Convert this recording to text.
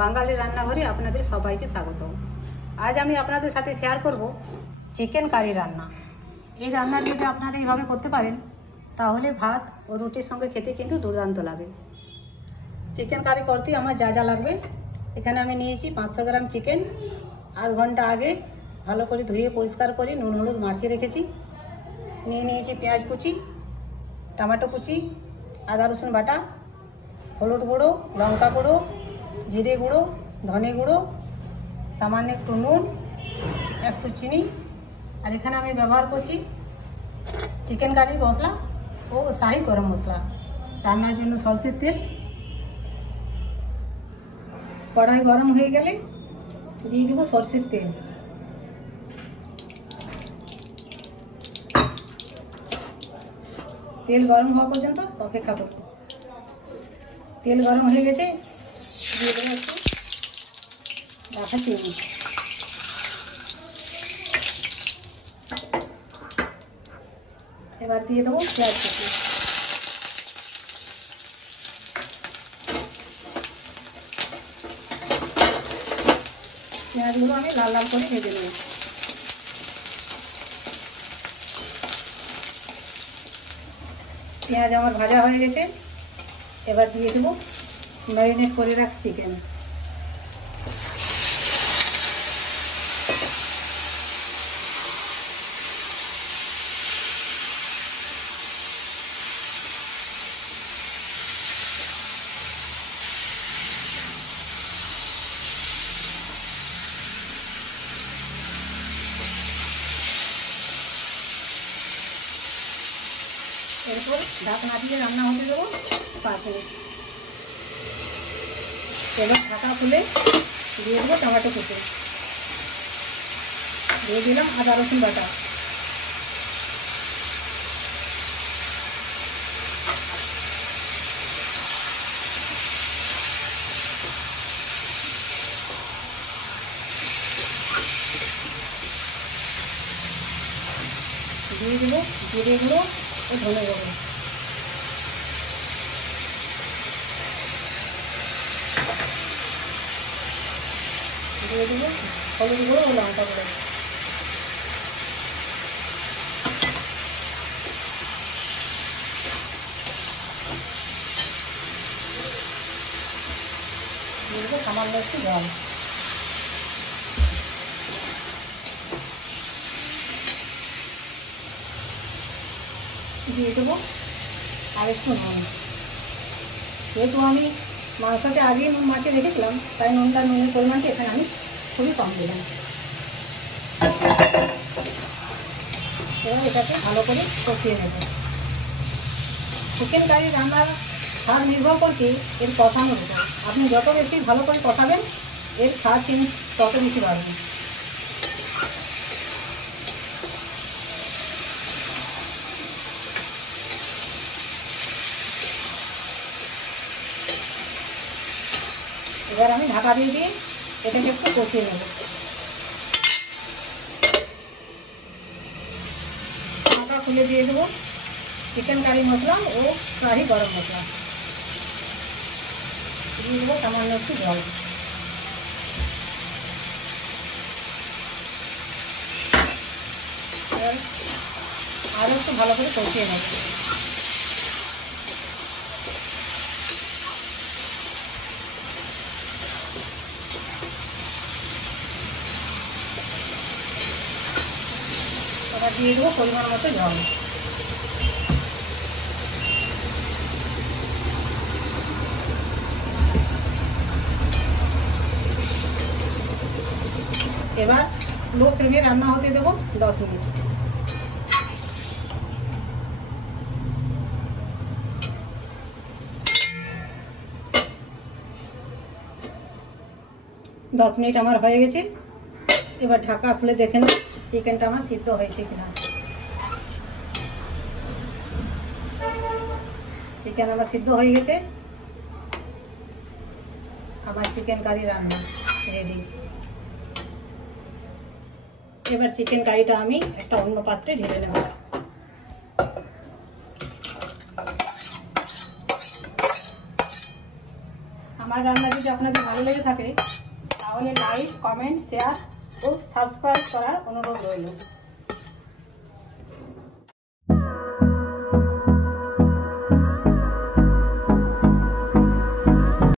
বাঙালি রান্নাঘরে আপনাদের সবাইকে স্বাগত। আজ আমি আপনাদের সাথে শেয়ার করব চিকেন কারি রান্না। এই রান্না যদি আপনারা এইভাবে করতে পারেন তাহলে ভাত ও রুটির সঙ্গে খেতে কিন্তু দুর্দান্ত লাগে। চিকেন কারি করতে আমার যা যা লাগবে, এখানে আমি নিয়েছি 500 গ্রাম চিকেন। আধ ঘন্টা আগে ভালো করে ধুয়ে পরিষ্কার করে নুন হলুদ মাখিয়ে রেখেছি। নিয়েছি পেঁয়াজ কুচি, টমেটো কুচি, আদা রসুন বাটা, হলুদ গুঁড়ো, লঙ্কা গুঁড়ো, জিরে গুঁড়ো, ধনে গুঁড়ো, সামান্য একটু নুন, একটু চিনি। আর এখানে আমি ব্যবহার করছি চিকেন কারি মশলা ও শাহি গরম মশলা। রান্নার জন্য সরষের তেল। কড়াই গরম হয়ে গেলে দিয়ে দেবো সরষের তেল। তেল গরম হওয়া পর্যন্ত অপেক্ষা করব। তেল গরম হয়ে গেছে, দিয়ে দেবো একটু রাখা চিনি। এবার দিয়ে দেবো পেঁয়াজ কুচি। পেঁয়াজগুলো আমি লাল লাল করে ভেজে নেব। পেঁয়াজ আমার ভাজা হয়ে গেছে, এবার দিয়ে দেবো ম্যারিনেট করে রাখা চিকেন। এরপর ঢাকনা দিয়ে রান্না হতে দেবো 5 মিনিট। এবার ঢাকা খুলে দিয়ে দেবো টমেটো কুচি, দিয়ে দিলাম আদা রসুন বাটা, দিয়ে দেবো জিরে গুঁড়ো ও ধনে গুঁড়ো, দিয়ে দেবো হলুদ গুঁড়ো ও লঙ্কা গুঁড়ো, দিয়ে দেবো সামান্য একটু জল। দিয়ে দেবো আর একটু নুন। যেহেতু আমি মাংসতে আগেই নুন মাখিয়ে রেখেছিলাম, তাই নুনের পরিমাণটি এখানে আমি খুবই কম দিলাম। এবার এটাকে ভালো করে কষিয়ে নেব। চিকেন কারি রান্নার স্বাদ নির্ভর করছে এর কষানোর উপর। আপনি যত বেশি ভালো করে কষাবেন এর স্বাদ কিন্তু তত বেশি বাড়বে। এবার আমি ঢাকা দিয়ে এটাকে একটু কষিয়ে নেব। ঢাকা খুলে দিয়ে দেবো চিকেন কারি মশলা ও শাহি গরম মশলা, দিয়ে দেবো সামান্য একটু জল। আরও একটু ভালো করে কষিয়ে নেব। এবার দিয়ে দেবো পরিমাণ মতো জল। এবার লো ফ্লেমে রান্না হতে দেবো 10 মিনিট। দশ মিনিট আমার হয়ে গেছে। এবার ঢাকা খুলে দেখে নেব চিকেনটা আমার সিদ্ধ হয়েছে কিনা। চিকেন আমার সিদ্ধ হয়ে গেছে। আমার চিকেন কারি রান্না রেডি। এবার চিকেন কারিটা আমি একটা অন্য পাত্রে ঢেলে নেব। আমার আমার রান্না যদি আপনাদের ভালো লেগে থাকে তাহলে লাইক, কমেন্ট, শেয়ার ও সাবস্ক্রাইব করার অনুরোধ রইল।